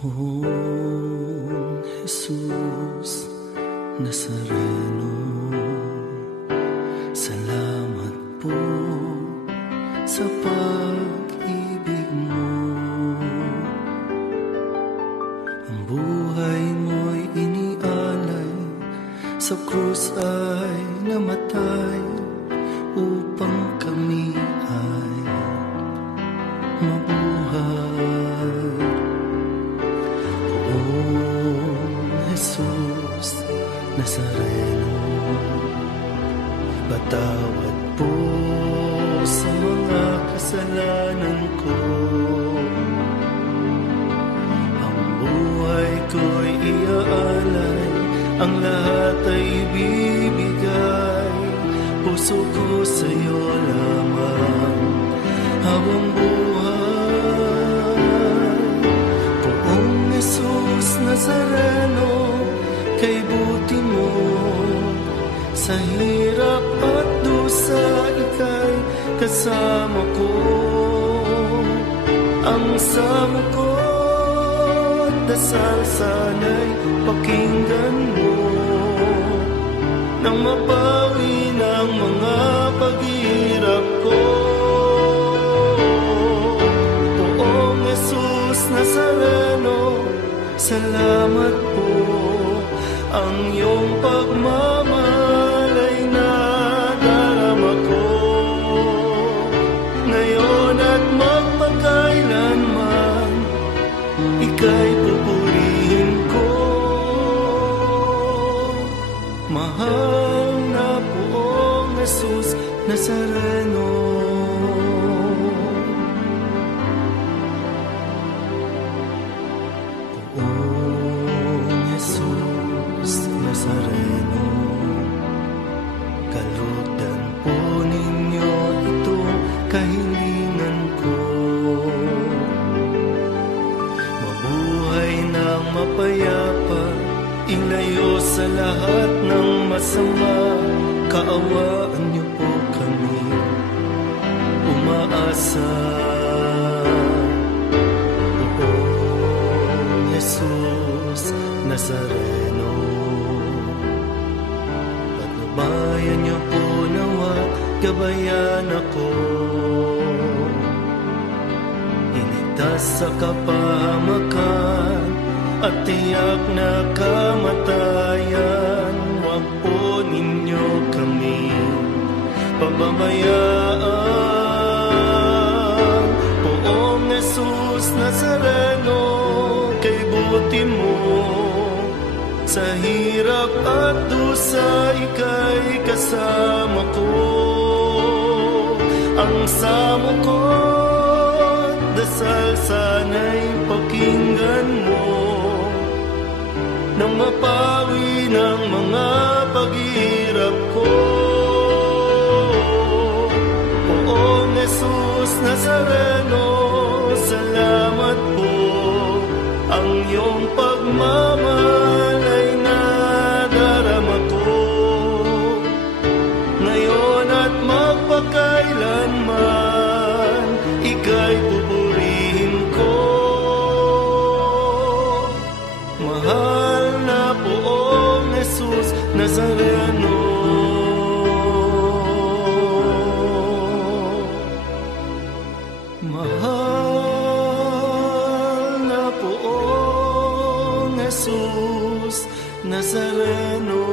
Poong Jesus Nazareno, salamat po sa pag-ibig mo. Ang buhay mo'y inialay, sa krus ay namatay, upang kami ay mabuhay. Jesus Nazareno, patawad po sa mga kasalanan ko. Ang buhay ko'y iaalay, ang lahat ay ibibigay, puso ko sa'yo lamang habang buhay. Poong Jesus Nazareno, kay buti mo, sa hirap at dusa ika'y kasama ko. Ang samo ko, dasal sana'y pakinggan mo, nang mapawi ng mga paghirap ko. Poong Jesus Nazareno, salamat po, ang iyong pagmamalay na darama ko, ngayon at magpakailanman, ika'y pupurihin ko. Mahal na Poong Jesus Nazareno, Nazareno, kalugdan po ninyo ito kahilingan ko. Mabuhay ng mapayapa, ilayo sa lahat ng masama, kaawaan niyo po kami, umaasa. Poong Jesus Nazareno, patnubayan niyo po nawa, gabayan ako, iligtas sa kapahamakan at tiyak na kamatayan. Huwag po ninyo kami pababayaan. Poong Jesus Nazareno, kay buti mo, sa hirap at dusa ika'y kasama ko. Ang samo ko, dasal sana'y pakinggan mo, nang mapawi ng mga paghirap ko. Poong Jesus Nazareno, salamat po, ang iyong pagmamalay na darama ko, ngayon at magpakailanman, ika'y pupurihin ko. Mahal na Poong Jesus Nazareno, mahal na Poong Jesus Nazareno.